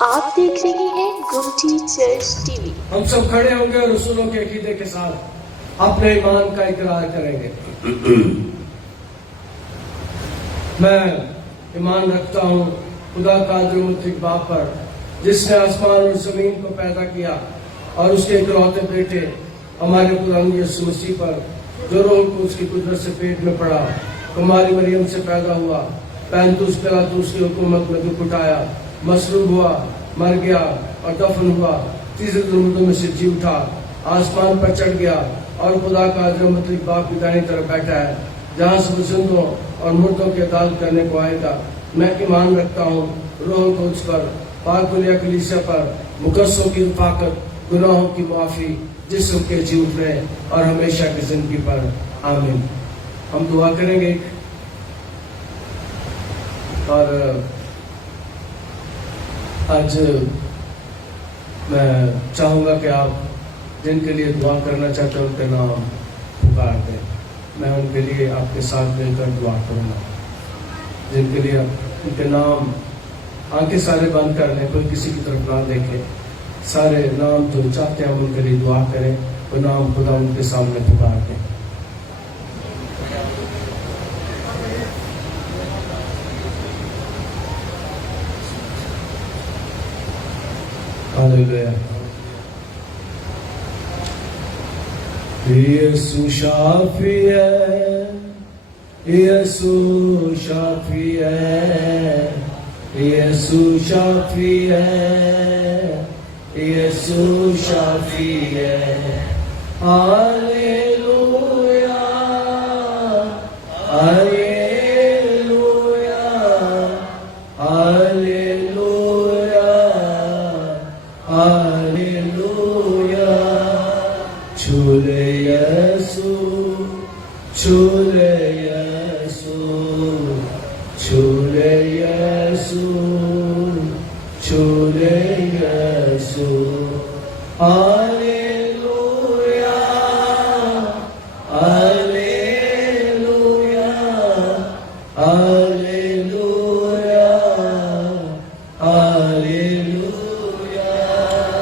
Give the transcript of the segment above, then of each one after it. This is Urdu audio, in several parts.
آپ دیکھ رہے ہیں گمٹی چرچ ٹی وی۔ ہم سب کھڑے ہوں گے اور رسولوں کے عقیدے کے ساتھ اپنے ایمان کا اقرار کریں گے۔ میں ایمان رکھتا ہوں خدا قادر مطلق باپ پر، جس نے آسمان اور زمین کو پیدا کیا، اور اس کے اکلوتے بیٹے ہمارے خداوند یسوع مسیح پر، جو روح القدس کی قدرت سے پیٹ میں پڑا، کماری مریم سے پیدا ہوا، پینتوس پلاطوس کی حکومت میں دکھ اٹھایا، مصلوب ہوا، مر گیا اور دفن ہوا، تیسرے دن مردوں میں سے جی اٹھا، آسمان پر چڑھ گیا اور خدا کا قادر مطلق باپ کی دائیں طرف بیٹھا ہے، جہاں سے وہ زندوں اور مردوں کی عدالت کرنے کو آئے گا۔ میں ایمان رکھتا ہوں روح القدس پر، پاک کلیہ کلیسیا پر، مقدسوں کی رفاقت، گناہوں کی معافی، جسم کے جی اٹھنے اور ہمیشہ کی زندگی پر۔ آمین۔ ہم دعا کریں گے اور آج میں چاہوں گا کہ آپ جن کے لیے دعا کرنا چاہتے ہیں ان کے نام پکار دیں۔ میں ان کے لیے آپ کے ساتھ مل کر دعا کروں گا۔ جن کے لیے ان کے نام، آنکھیں سارے بند کر لیں، کوئی کسی کی طرف نہ دیکھے، سارے نام جو چاہتے ہیں ہم ان کے لیے دعا کریں، وہ نام خدا ان کے سامنے پکار دیں۔ ہاللیلویا۔ یسوع شافی ہے، یسوع شافی ہے، یسوع شافی ہے، یسوع شافی ہے۔ ہاللیلویا، ہاللیلویا، ہاللیلویا، ہاللیلویا۔ چھولے یسوع، چھولے یسوع، چھولے یسوع، چھولے یسوع۔ ہاللیلویا، ہاللیلویا، ہاللیلویا، ہاللیلویا۔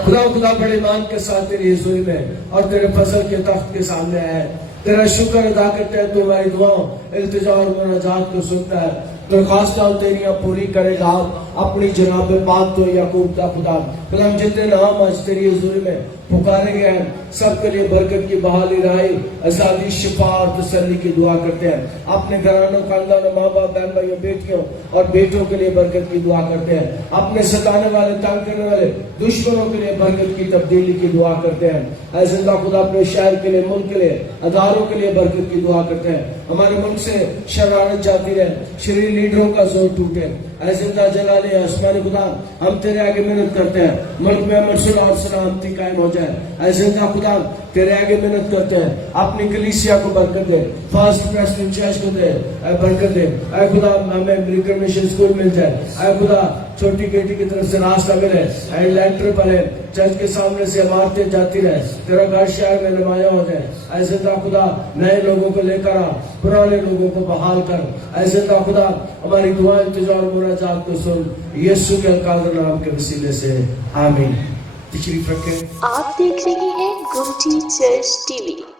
خدا بڑے ایمان کے ساتھ تیری حضوری میں اور تیرے فضل کے تخت کے سامنے ہے، تیرا شکر ادا کرتے ہیں۔ تو ہماری دعاؤں، التجا اور مناجات کو سنتا ہے، درخواستیں تیریاں پوری کرے گا اپنی جناب پاک تو یعقوب کا خدا۔ ہم جتنے نام آج تیری حضوری میں پکارے گئے ہیں، سب کے لیے برکت کی بحالی، رہائی، آزادی، شفا اور تسلی کی دعا کرتے ہیں۔ اپنے گھرانوں، خاندانوں، ماں باپ، بہن بھائیوں، بیٹیوں اور بیٹوں کے لیے برکت کی دعا کرتے ہیں۔ اپنے ستانے والے، تنگ کرنے والے دشمنوں کے لیے برکت کی تبدیلی کی دعا کرتے ہیں۔ اے زندہ خدا اپنے شہر کے لیے، ملک کے لیے، اداروں کے لیے برکت کی دعا کرتے ہیں۔ ہمارے ملک سے شرارت جاتی رہے، شریر لیڈروں کا زور ٹوٹے۔ اے زندہ جلالِ آسمانی خدا، ہم تیرے آگے محنت کرتے ہیں، ملک میں امن صلح اور سلامتی قائم ہو جائے۔ اے زندہ خدا تیرے آگے محنت کرتے ہیں، اپنی کلیسیا کو برکت دے، فاسٹ پریسٹن چرچ کو دے، اے برکت دے۔ اے خدا ہمیں امریکن مشن اسکول مل جائے، اے خدا چھوٹی بیٹی کی طرف سے راستہ ملے، اے لینٹر بنے، چرچ کے سامنے سے عمارتیں جاتی رہے، تیرا گھر شہر میں نمایاں ہو جائے۔ اے زندہ خدا نئے لوگوں کو لے کر آ، پرانے لوگوں کو بحال کر۔ اے زندہ خدا ہماری دعائیں، التجا اور مناجات کو سن، یسوع کے القادر نام کے وسیلے سے، آمین۔ تشریف رکھیں۔ آپ دیکھ رہے ہیں گمٹی چرچ ٹی وی۔